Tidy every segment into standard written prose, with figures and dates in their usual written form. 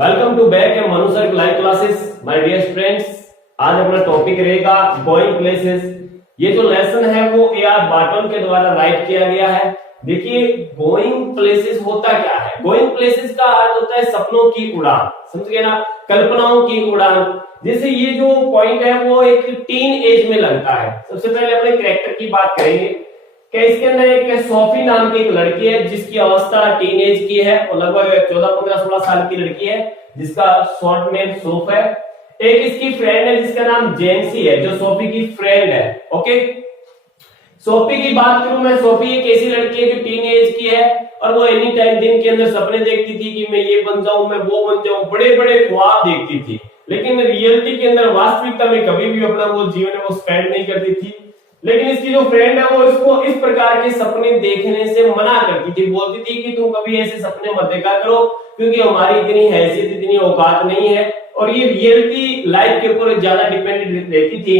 Welcome to back M Manu sir live classes my dear friends. आज अपना topic रहेगा going places. ये जो लेसन है वो ए.आर. बार्टन के द्वारा राइट किया गया है। देखिए गोइंग प्लेसेस होता क्या है। गोइंग प्लेसेस का अर्थ होता है सपनों की उड़ान, समझ गए ना, कल्पनाओं की उड़ान। जैसे ये जो पॉइंट है वो एक टीन एज में लगता है। सबसे पहले अपने कैरेक्टर की बात करेंगे कि इसके अंदर एक सोफी नाम की एक लड़की है जिसकी अवस्था टीन एज की है और लगभग 14, 15, 16 साल की लड़की है जिसका शॉर्ट नेम सोफ है। एक इसकी फ्रेंड है जिसका नाम जेंसी है जो सोफी की फ्रेंड है। ओके, सोफी की बात करूं मैं, सोफी एक ऐसी लड़की है जो टीन एज की है और वो एनी टाइम दिन के अंदर सपने देखती थी कि मैं ये बन जाऊं, मैं वो बन जाऊं, बड़े बड़े ख्वाब देखती थी, लेकिन रियलिटी के अंदर वास्तविकता में कभी भी अपना वो जीवन वो स्पेंड नहीं करती थी। लेकिन इसकी जो फ्रेंड है वो इसको इस प्रकार के सपने देखने से मना करती थी, बोलती थी कि तुम कभी ऐसे सपने मत देखा करो क्योंकि हमारी इतनी हैसियत, इतनी औकात नहीं है और ये रियलिटी लाइफ के ऊपर ज्यादा डिपेंडेंट रहती थी।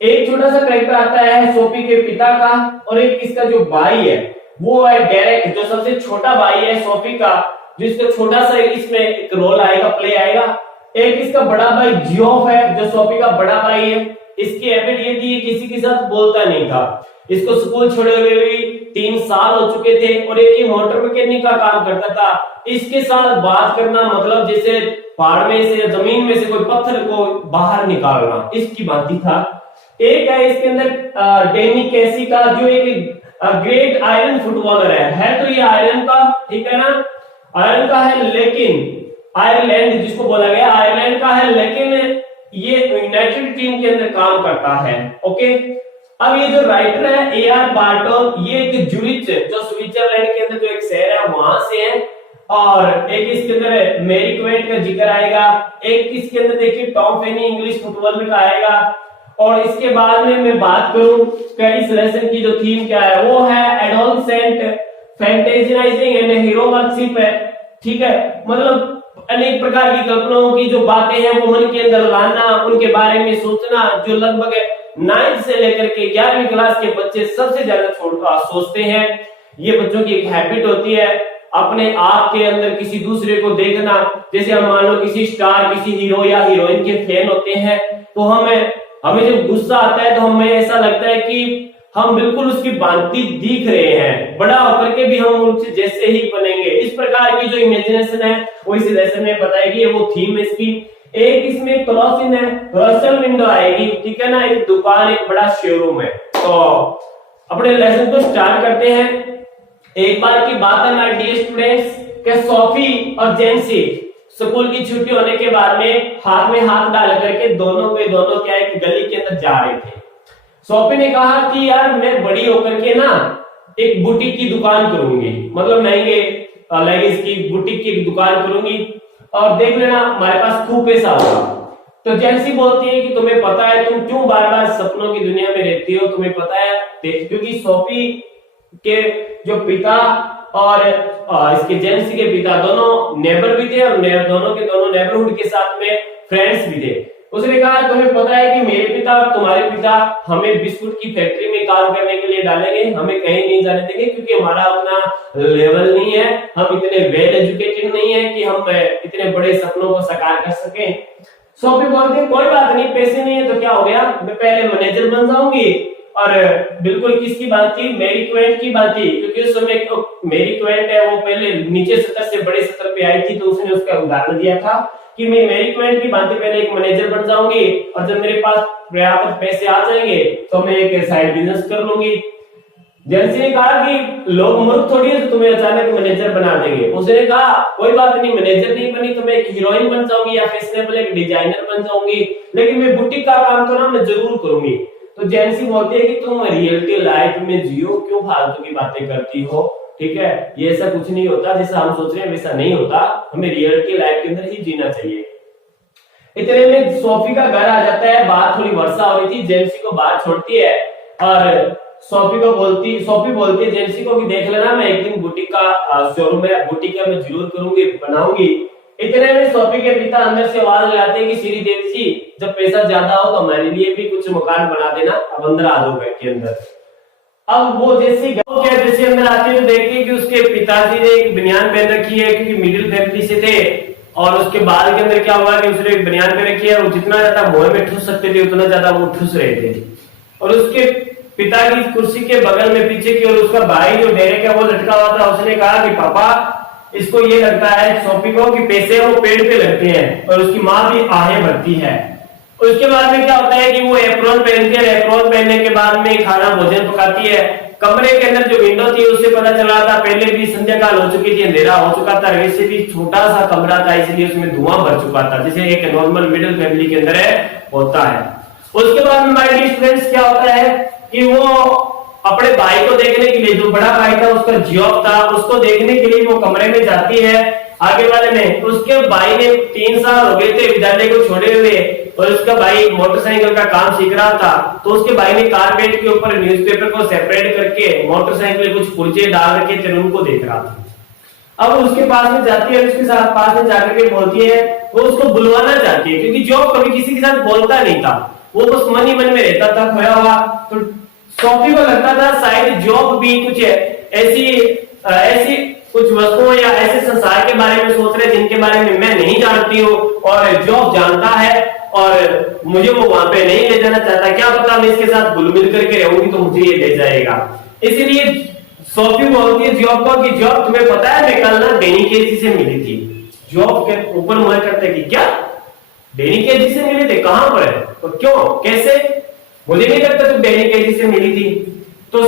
एक छोटा सा कैरेक्टर आता है सोफी के पिता का और एक इसका जो भाई है वो है डेरेक, जो सबसे छोटा भाई है सोफी का, जिसका छोटा सा इसमें एक रोल आएगा, प्ले आएगा। एक इसका बड़ा भाई जियोफ है जो सोफी का बड़ा भाई है। इसकी हैबिट ये थी किसी के साथ बोलता नहीं था। इसको स्कूल छोड़े हुए भी 3 साल हो चुके थे और एक ही मोटर मैकेनिक का काम करता था। इसके साथ बात करना मतलब जैसे पहाड़ में से या जमीन में से कोई पत्थर को बाहर निकालना, इसकी बात था। एक है इसके अंदर डेनी कैसी का जो एक ग्रेट आयरन फुटबॉलर है तो ये आयरन का, ठीक है ना, आयरन का है, लेकिन आयरलैंड जिसको बोला गया आयरलैंड का है, लेकिन ये यूनाइटेड टीम के अंदर काम करता है। ओके, अब ये जो राइटर है ए.आर. बार्टन, ये एक ज्यूरिच जो स्विट्जरलैंड के अंदर जो एक शहर है वहां से है। और एक इसके अंदर मैरी क्वेंट का जिक्र आएगा, एक इसके अंदर देखिए टॉम फेनी इंग्लिश फुटबॉल का आएगा। और इसके बाद में मैं बात करूं कि इस लेसन की जो थीम क्या है वो है adolescent fantasising and hero worship है। ठीक है, मतलब अनेक प्रकार की कल्पनाओं की जो बातें हैं वो मन के अंदर लाना, उनके बारे में सोचना, जो लगभग 9th से लेकर के 11वीं क्लास के बच्चे सबसे ज्यादा सोचते हैं। ये बच्चों की एक हैबिट होती है अपने आप के अंदर किसी दूसरे को देखना। जैसे हम मान लो किसी स्टार, किसी हीरो या हीरोइन के फैन होते हैं तो हमें जब गुस्सा आता है तो हमें ऐसा लगता है कि हम बिल्कुल उसकी भांति दिख रहे हैं, बड़ा होकर के भी हम उनसे जैसे ही बनेंगे। इस प्रकार की जो इमेजिनेशन है वो इस लेसन में बताएगी, वो थीम है इसकी। एक इसमें क्लॉसिन है, रसल विंडो आएगी, ठीक है ना, एक दुकान, एक बड़ा शोरूम है। तो अपने लेसन को स्टार्ट करते हैं। एक बार की बात है माय डियर स्टूडेंट्स कि सोफी और जेंसी स्कूल की छुट्टी होने के बाद में हाथ डाल करके दोनों क्या एक गली के अंदर जा रहे थे। सोफी ने कहा कि यार मैं बड़ी होकर के ना एक बुटीक की दुकान करूंगी, मतलब महंगे लेगिंग्स की बुटीक की दुकान करूंगी और देख लेना हमारे पास खूब पैसा होगा। तो जेंसी बोलती है कि तुम्हें पता है तुम क्यों बार बार सपनों की दुनिया में रहती हो, तुम्हें पता है, क्योंकि सोफी के जो पिता और इसके जेंसी के पिता दोनों नेबर भी थे और दोनों के दोनों नेबरहुड के साथ में फ्रेंड्स भी थे। उसने कहा तुम्हें पता है कि मेरे पिता और तुम्हारे पिता हमें बिस्कुट की फैक्ट्री में काम करने के लिए डालेंगे, हमें कहीं नहीं जाने देंगे क्योंकि हमारा अपना लेवल नहीं है, हम इतने वेल एजुकेटेड नहीं है कि हम इतने बड़े सपनों को साकार कर सकें। सोफी बोलती है कोई बात नहीं, पैसे नहीं है तो क्या हो गया, मैं पहले मैनेजर बन जाऊंगी। और बिल्कुल किसकी बात थी, मैरी क्वेंट की बात थी, क्योंकि उस समय मैरी क्वेंट है वो पहले नीचे स्तर से बड़े स्तर पे आई थी तो उसने उसका उदाहरण दिया था कि मैं मैरी क्वेंट की बातें पहले एक मैनेजर बन जाऊंगी और जब मेरे पास पर्याप्त पैसे आ जाएंगे तो मैं एक साइड बिजनेस कर लूंगी। जेंसी ने कहा कि लोग मूर्ख थोड़ी है तो तुम्हें अचानक मैनेजर बना देंगे। उसने कहा कोई बात नहीं, मैनेजर नहीं बनी तो मैं एक हीरोइन बन जाऊंगी या फैशनेबल एक डिजाइनर बन जाऊंगी, लेकिन मैं बुटीक का काम तो ना मैं जरूर करूंगी। तो जेंसी बोलती है कि तुम रियलिटी लाइफ में जियो, क्यों फालतू की बातें करती हो, ठीक है, ये ऐसा कुछ नहीं होता जैसा हम सोच रहे हैं वैसा नहीं होता, हमें रियलिटी लाइफ के अंदर ही जीना चाहिए। इतने में सोफी का घर आ जाता है, बाहर थोड़ी वर्षा हो रही थी, जेंसी को बाहर छोड़ती है और सोफी बोलती है जेंसी को कि देख लेना मैं एक दिन बुटीक का शोरूम है, बुटीक का मैं जरूर करूंगी, बनाऊंगी। इतने में सोफी के पिता अंदर से आवाज लगाते हैं कि श्री देवी जी जब पैसा ज्यादा हो तो हमारे लिए भी कुछ मकान बना देना, अब अंदर आ दो घर के अंदर। अब वो जैसे अंदर आती है तो देखती है कि उसके पिताजी ने एक बनियान पहन रखी है क्योंकि मिडिल फैमिली से थे और उसके बाद के अंदर क्या हुआ कि उसने एक बनियान पे रखी है, वो जितना ज्यादा मोह में ठुस सकते थे उतना ज्यादा वो ठुस रहे थे। और उसके पिता की कुर्सी के बगल में पीछे की ओर उसका भाई जो डेरेक है वो लटका हुआ था। उसने कहा कि पापा इसको ये लगता है सोफी को कि पैसे वो पेड़ पे लगते हैं, और उसकी माँ भी आहें भरती है। उसके बाद में क्या होता है कि वो एप्रोन पहनती है, एप्रोन पहनने के बाद में खाना भोजन पकाती है। कमरे के अंदर जो विंडो थी उससे पता चला था पहले भी संध्या काल हो चुकी थी, अंधेरा हो चुका था, वैसे भी छोटा सा कमरा था इसलिए उसमें धुआं भर चुका था, जैसे एक नॉर्मल मिडिल फैमिली के अंदर है होता है। उसके बाद में माय डियर स्टूडेंट्स क्या होता है कि वो अपने भाई को देखने के लिए, जो बड़ा भाई था उसका जॉब था, उसको देखने के लिए वो कमरे में जाती है आगे वाले में। उसके भाई ने 3 साल हो गए थे विद्यालय को छोड़े हुए, और उसका भाई मोटरसाइकिल का काम सीख रहा था। तो उसके भाई ने कारपेट के ऊपर न्यूज़पेपर को सेपरेट करके मोटरसाइकिल में कुछ पुर्जे डाल रखे थे, उनको देख रहा था। अब उसके पास में जाती है, उसके साथ पास में जाकर के बोलती है, वो उसको बुलवाना चाहती है क्योंकि जॉब कभी किसी के साथ बोलता नहीं था, वो बस मन ही मन में रहता था खोया हुआ। तो सोफी को लगता था शायद जॉब भी कुछ ऐसी कुछ वस्तुओं या ऐसे संसार के बारे में सोच रहे जिनके बारे में मैं नहीं जानती हूँ, और जॉब जानता है और मुझे वो वहां पे नहीं ले जाना चाहता। क्या पता मैं इसके साथ घुल मिल करके रहूंगी तो मुझे ये ले जाएगा। इसीलिए सोफी बोलती है जॉब को कि जॉब तुम्हें पता है मैं कल ना डेनी केजी से मिली थी। जॉब के ऊपर मुहर करते कि क्या डेनी केजी से मिले थे, कहां पर और क्यों कैसे, मुझे नहीं लगता तुम डेनी केजी से मिली थी। तो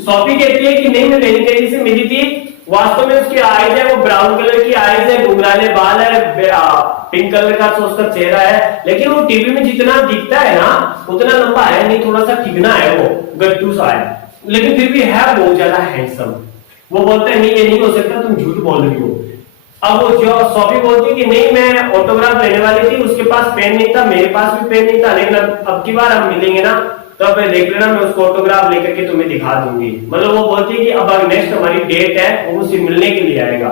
सोफी कहती है कि नहीं मैं डेनी केजी से मिली थी, वास्तव में उसकी आईज है वो ब्राउन कलर की आईज है, घुंघराले बाल है, पिंक कलर का तो उसका चेहरा है, लेकिन वो टीवी में जितना दिखता है ना उतना लंबा है नहीं, थोड़ा सा ठिकना है, वो गट्टू सा है, लेकिन फिर भी है बहुत ज्यादा हैंडसम। वो बोलते हैं नहीं ये नहीं हो सकता तुम झूठ बोल रही हो। अब वो जो सोफी बोलती है कि नहीं मैं ऑटोग्राफ लेने वाली थी, उसके पास पेन नहीं था, मेरे पास भी पेन नहीं था, लेकिन अब की बार हम मिलेंगे ना तो अब देख लेना मैं उसको ऑटोग्राफ लेकर के तुम्हें दिखा दूंगी। मतलब वो बोलती है कि अब नेक्स्ट हमारी डेट है वो मुझसे मिलने के लिए आएगा।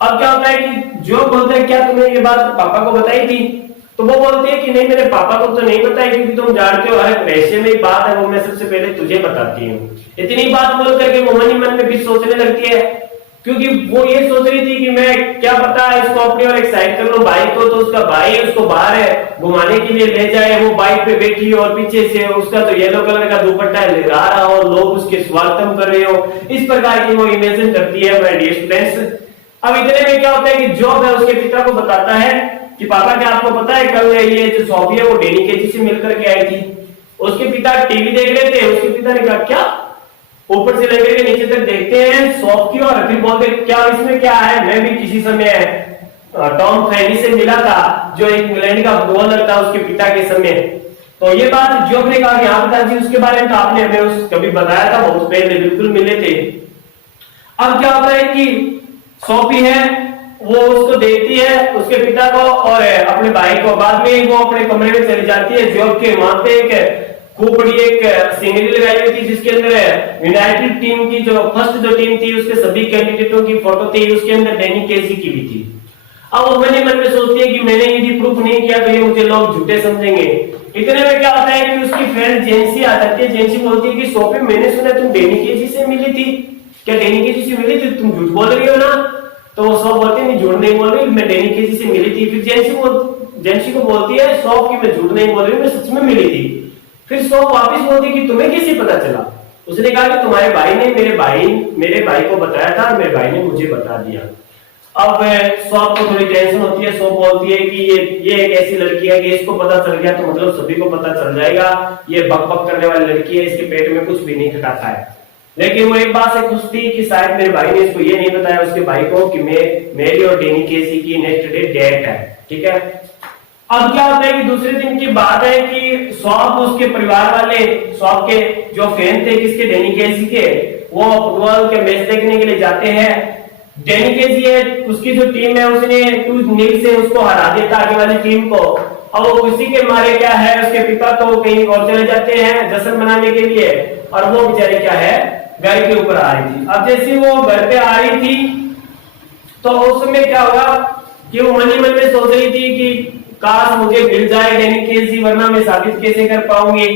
अब क्या होता है कि जो बोलते हैं क्या तुमने ये बात पापा को बताई थी, तो वो बोलती है कि नहीं मेरे पापा को तो नहीं बताई क्योंकि तुम जानते हो हर रहस्य में बात है वो मैं सबसे पहले तुझे बताती हूँ। इतनी बात बोल करके वो मन ही मन में भी सोचने लगती है, क्योंकि वो ये सोच रही थी कि मैं क्या पता इसको अपनी ओर एक्साइट कर लूं भाई को, तो उसका भाई उसको बाहर है घुमाने के लिए ले जाए, वो बाइक पे बैठी हो और पीछे से उसका तो येलो कलर का दुपट्टा लहरा रहा हो, लोग उसके स्वागतम कर रहे हो, इस प्रकार की वो इमेजिन करती है माय डियर स्टूडेंट्स। अब इतने में क्या होता है कि जॉब है उसके पिता को बताता है कि पापा क्या आपको पता है कल ये जो सोफी है वो डेनी केजी से मिलकर के आई थी। उसके पिता टीवी देख रहे थे, उसके पिता ने कहा क्या, ऊपर से लेकर के नीचे तक देखते हैं सॉफ्ट की, और फिर बोलते क्या इसमें क्या है, मैं भी किसी समय टॉम फ्रेनी से मिला था जो एक इंग्लैंड का फुटबॉलर था उसके पिता के समय। तो ये बात जॉब ने कहा कि हाँ पिताजी उसके बारे में तो आपने हमें उस कभी बताया था बहुत पहले, बिल्कुल मिले थे। अब क्या होता है कि सोफी है वो उसको देखती है उसके पिता को और अपने भाई को, बाद में वो अपने कमरे में चली जाती है। जॉब के वहां पे एक खूब बड़ी एक सीनरी लगाई हुई थी जिसके अंदर यूनाइटेड टीम की जो फर्स्ट जो टीम थी उसके सभी कैंडिडेटों की फोटो थी, उसके अंदर डेनी केसी की भी थी। अब वो मन ही मन में सोचती है कि मैंने यदि प्रूफ नहीं किया तो ये मुझे लोग झूठे समझेंगे। इतने में क्या होता है कि उसकी फ्रेंड जेंसी आ जाती है। जेंसी बोलती है कि सोफी मैंने सुना तुम डेनी केसी से मिली थी, क्या डेनी केसी से मिली थी, तुम झूठ बोल रही हो ना। तो वो सब बोलते हैं झूठ नहीं बोल रही, मैं डेनी केसी से मिली थी। फिर जेंसी को बोलती है सौफ की मैं झूठ नहीं बोल रही हूँ, मैं सच में मिली थी। फिर सौफ वापिस बोलती है कि तुम्हें कैसे पता चला। उसने कहा कि तुम्हारे भाई ने मेरे भाई को बताया था, मेरे भाई ने मुझे बता दिया। अब सौफ को थोड़ी टेंशन होती है। सौफ बोलती है कि ये एक ऐसी लड़की है कि इसको पता चल गया तो मतलब सभी को पता चल जाएगा, ये बक बक करने वाली लड़की है, इसके पेट में कुछ भी नहीं खटाता है। लेकिन वो एक बात से खुश थी कि शायद मेरे भाई ने इसको ये नहीं बताया उसके भाई को कि मेरी और डेनी केसी की नेक्स्ट डे डेट है, ठीक है। अब क्या होता है कि दूसरे दिन की बात है कि सौफ उसके परिवार वाले, सौफ के जो फैन थे किसके, डेनी केसी के, वो फुटबॉल के मैच देखने के लिए जाते हैं। डेनी केसी है उसकी जो टीम है उसने 2-0 से उसको हरा दिया आगे वाली टीम को। अब वो खुशी के मारे क्या है उसके पिता तो कहीं और चले जाते हैं जश्न मनाने के लिए, और वो बेचारी क्या है घर के ऊपर आ रही थी। अब जैसे वो घर पे आ रही थी तो उस समय क्या हुआ कि वो मन ही मन में सोच रही थी कि काश मुझे मिल जाए डेनी केसी, वरना मैं साबित कैसे कर पाऊंगी।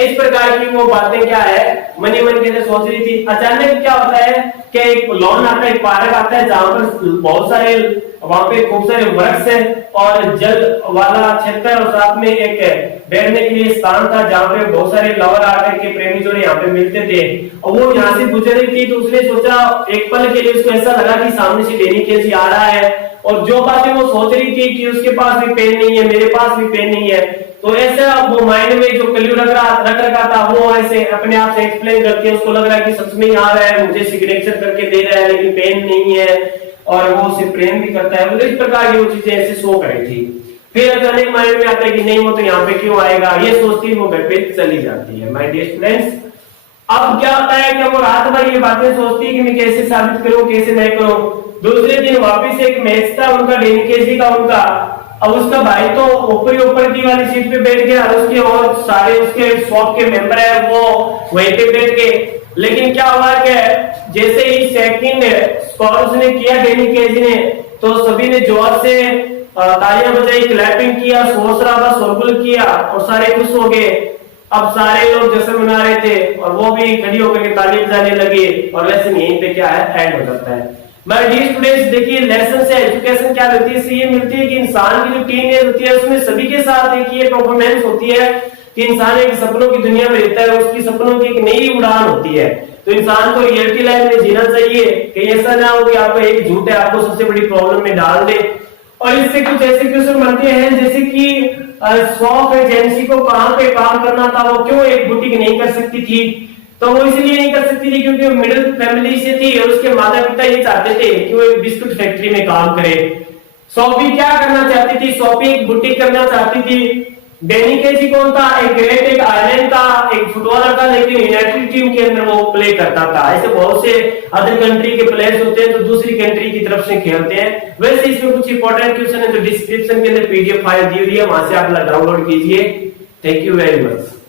इस प्रकार की वो बातें क्या है मनी मन के सोच रही थी। अचानक क्या होता है कि एक लॉन आता है, एक पार्क आता है जहां पर बहुत सारे वहां पे खूब सारे वृक्ष है और जल वाला क्षेत्र है और साथ में एक बैठने के लिए स्थान था जहां पे बहुत सारे लवर आर्ट के प्रेमी जो यहाँ पे मिलते थे। और वो यहाँ से गुजर रही थी तो उसने सोचा, एक पल के लिए उसको ऐसा लगा कि सामने से डेनी केसी आ रहा है और जो बातें वो सोच रही थी कि उसके पास भी पेन नहीं है, मेरे पास भी पेन नहीं है, तो ऐसा वो माइंड में जो कलयू रख रखा था वो ऐसे अपने आप से एक्सप्लेन करके उसको लग रहा है कि सच में ही आ रहा है, मुझे सिग्नेचर करके दे रहा है लेकिन पेन नहीं है और वो उसे प्रेम भी करता है। इस प्रकार की वो चीजें ऐसे शो करी थी। फिर अचानक माइंड में आता है कि नहीं वो तो यहाँ पे क्यों आएगा, ये सोचती वो घर पे चली जाती है। माय डियर फ्रेंड्स, अब क्या होता है कि वो रात भर ये बातें सोचती है कि मैं कैसे साबित करूं कैसे नहीं करूं। दूसरे दिन वापस एक मैच था उनका, डेनी केसी का उनका। अब उसका भाई तो ऊपर की वाली सीट पे बैठ गया और उसके और सारे उसके शॉप के मेंबर है वो वहीं पे बैठ गए। लेकिन क्या हुआ कि जैसे ही सेकंड स्कोर उसने किया डेनी केसी ने, तो सभी ने जोर से तालियां बजाई, क्लैपिंग किया, शोर शराबा शोरगुल किया और सारे खुश हो गए। अब सारे लोग जश्न मना रहे थे और वो भी खड़ी होकर के ताली बजाने लगे और लेसन यहीं पे क्या है एंड हो जाता है। माय डियर स्टूडेंट्स, देखिए लेसन से एजुकेशन क्या मिलती है, ये मिलती है कि इंसान की जो टीन एज होती है उसमें सभी के साथ एक ये परफॉर्मेंस होती है कि इंसान एक सपनों की दुनिया में रहता है, उसकी सपनों की एक नई उड़ान होती है। तो इंसान को रियलिटी लाइफ में जीना चाहिए कि ऐसा ना हो कि आपको एक झूठ है आपको सबसे बड़ी प्रॉब्लम में डाल दे। और इससे कुछ ऐसे क्वेश्चन बनते हैं जैसे कि शौक एजेंसी को कहां पे काम करना था, वो क्यों एक बुटीक नहीं कर सकती थी, तो वो इसलिए नहीं कर सकती थी क्योंकि मिडिल फैमिली से थी और उसके माता पिता ये चाहते थे कि वो एक बिस्कुट फैक्ट्री में काम करे। सोफी क्या करना चाहती थी, सोफी एक बुटीक करना चाहती थी। डेनी केसी कौन था, एक ग्रेट एक आयरलैंड का एक फुटबॉलर था लेकिन यूनाइटेड टीम के अंदर वो प्ले करता था। ऐसे बहुत से अदर कंट्री के प्लेयर्स होते हैं जो दूसरी कंट्री की तरफ से खेलते हैं। वैसे इसमें कुछ इंपॉर्टेंट क्वेश्चन है जो डिस्क्रिप्शन के अंदर पीडीएफ फाइल दी हुई है, वहां से आप डाउनलोड कीजिए। Thank you very much.